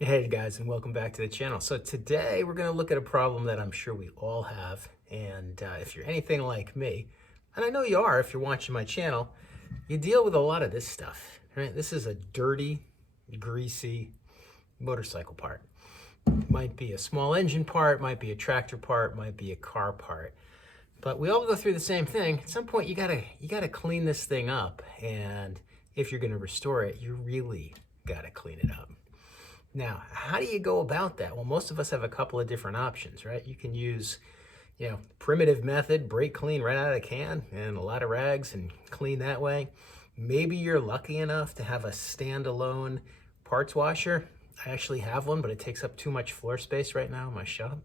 Hey guys, and welcome back to the channel. So today we're going to look at a problem that I'm sure we all have. And if you're anything like me, and I know you are if you're watching my channel, you deal with a lot of this stuff, right? This is a dirty, greasy motorcycle part. Might be a small engine part, might be a tractor part, might be a car part. But we all go through the same thing. At some point, you gotta clean this thing up. And if you're going to restore it, you really got to clean it up. Now, how do you go about that? Well, most of us have a couple of different options, right? You can use, primitive method, brake clean right out of the can and a lot of rags and clean that way. Maybe you're lucky enough to have a standalone parts washer. I actually have one, but it takes up too much floor space right now in my shop.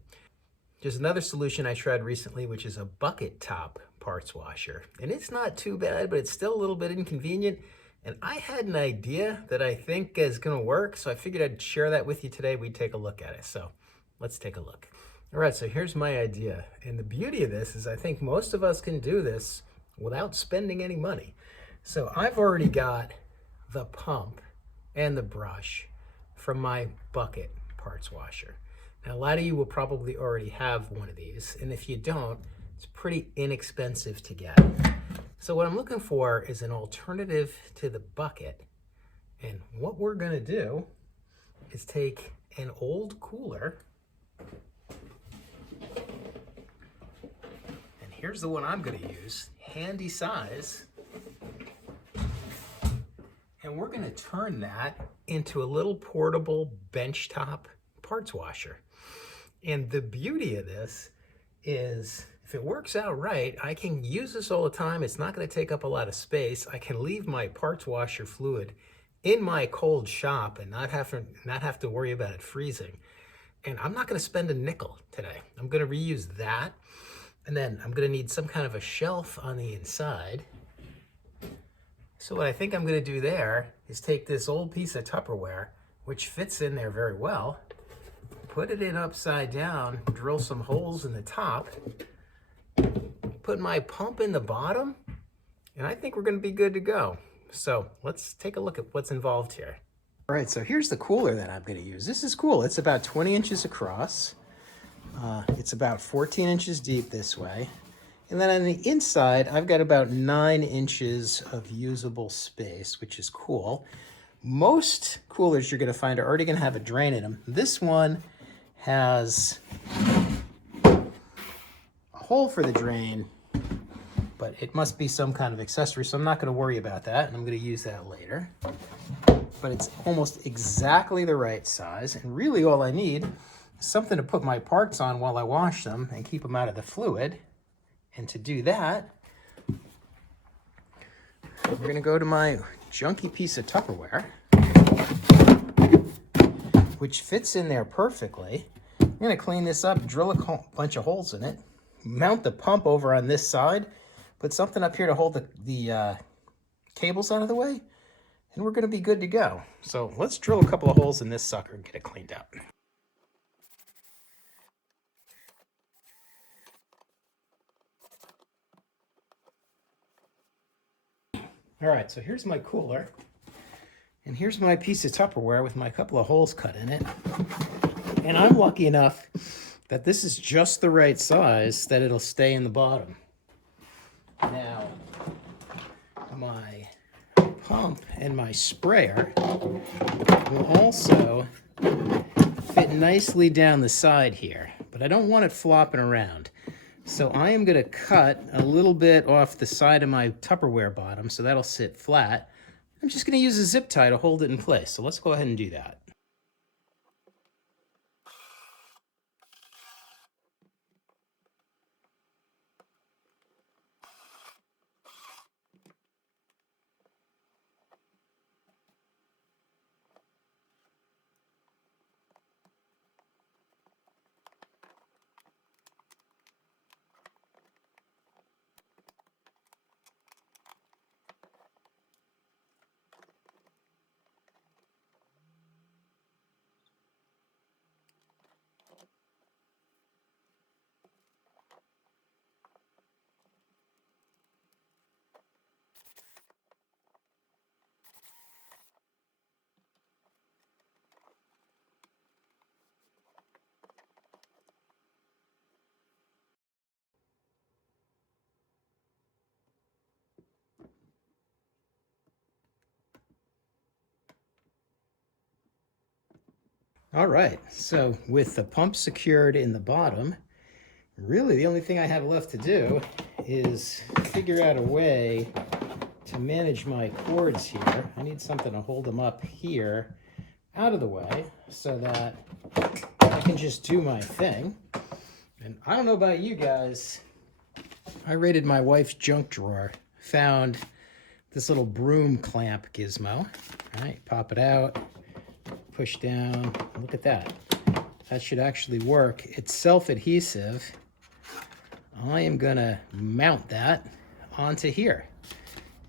There's another solution I tried recently, which is a bucket top parts washer. And it's not too bad, but it's still a little bit inconvenient. And I had an idea that I think is going to work, so I figured I'd share that with you today. We'd take a look at it. So let's take a look. All right, so here's my idea. And the beauty of this is I think most of us can do this without spending any money. So I've already got the pump and the brush from my bucket parts washer. Now, a lot of you will probably already have one of these, and if you don't, it's pretty inexpensive to get. So what I'm looking for is an alternative to the bucket, and what we're going to do is take an old cooler, and here's the one I'm going to use, handy size, and we're going to turn that into a little portable benchtop parts washer. And the beauty of this is if it works out right, I can use this all the time. It's not going to take up a lot of space. I can leave my parts washer fluid in my cold shop and not have to worry about it freezing. And I'm not going to spend a nickel today. I'm going to reuse that. And then I'm going to need some kind of a shelf on the inside. So what I think I'm going to do there is take this old piece of Tupperware, which fits in there very well, put it in upside down, drill some holes in the top, put my pump in the bottom, and I think we're going to be good to go. So let's take a look at what's involved here. All right, so here's the cooler that I'm going to use. This is cool. It's about 20 inches across. It's about 14 inches deep this way. And then on the inside, I've got about 9 inches of usable space, which is cool. Most coolers you're going to find are already going to have a drain in them. This one has a hole for the drain, but it must be some kind of accessory, so I'm not going to worry about that, and I'm going to use that later. But it's almost exactly the right size, and really all I need is something to put my parts on while I wash them and keep them out of the fluid. And to do that, we're going to go to my junky piece of Tupperware, which fits in there perfectly. I'm going to clean this up, drill a bunch of holes in it, mount the pump over on this side, put something up here to hold the cables out of the way, and we're going to be good to go. So let's drill a couple of holes in this sucker and get it cleaned up. All right, so here's my cooler, and here's my piece of Tupperware with my couple of holes cut in it. And I'm lucky enough that this is just the right size that it'll stay in the bottom. Now, my pump and my sprayer will also fit nicely down the side here, but I don't want it flopping around. So I am going to cut a little bit off the side of my Tupperware bottom, so that'll sit flat. I'm just going to use a zip tie to hold it in place. So let's go ahead and do that. All right, so with the pump secured in the bottom, really the only thing I have left to do is figure out a way to manage my cords here. I need something to hold them up here out of the way so that I can just do my thing. And I don't know about you guys, I raided my wife's junk drawer, found this little broom clamp gizmo. All right, pop it out, push down, look at that. That should actually work. It's self-adhesive. I am gonna mount that onto here.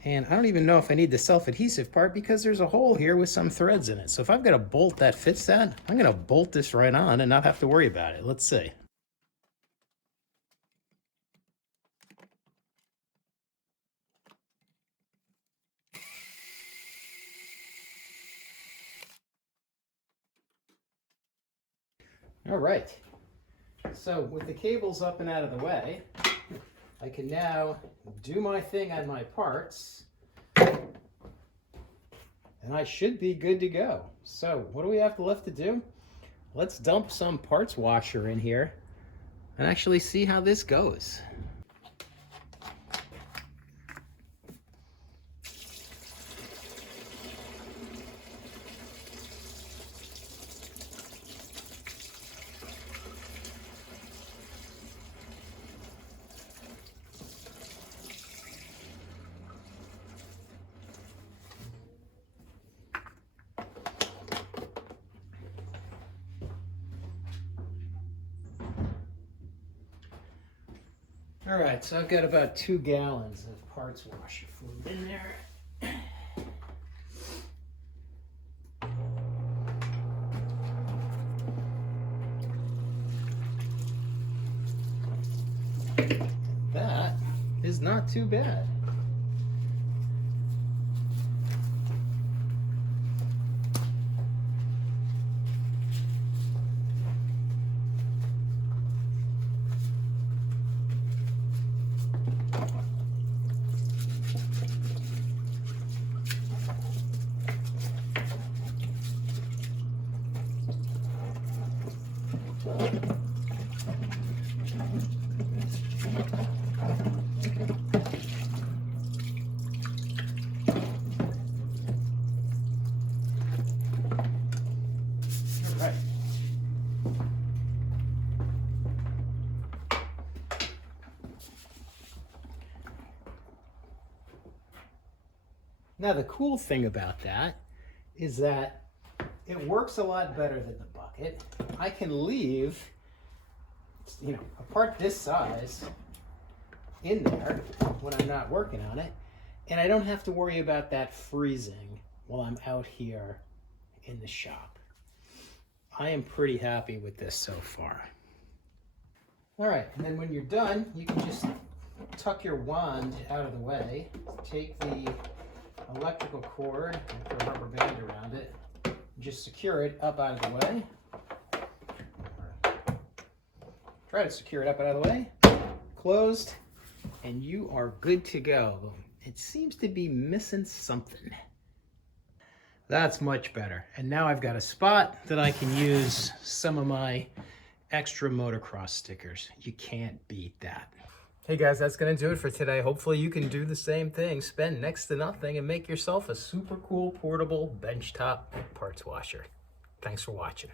And I don't even know if I need the self-adhesive part because there's a hole here with some threads in it. So if I've got a bolt that fits that, I'm gonna bolt this right on and not have to worry about it. Let's see. All right, so with the cables up and out of the way, I can now do my thing on my parts, and I should be good to go. So what do we have left to do? Let's dump some parts washer in here and actually see how this goes. All right, so I've got about 2 gallons of parts washer fluid in there. That is not too bad. Right. Now the cool thing about that is that it works a lot better than the bucket. I can leave, a part this size in there when I'm not working on it, and I don't have to worry about that freezing while I'm out here in the shop. I am pretty happy with this so far. All right, and then when you're done, you can just tuck your wand out of the way, take the electrical cord and put a rubber band around it, just secure it up out of the way. Try to secure it up out of the way, closed, and you are good to go. It seems to be missing something. That's much better. And now I've got a spot that I can use some of my extra motocross stickers. You can't beat that. Hey guys, that's gonna do it for today. Hopefully you can do the same thing, spend next to nothing, and make yourself a super cool portable benchtop parts washer. Thanks for watching.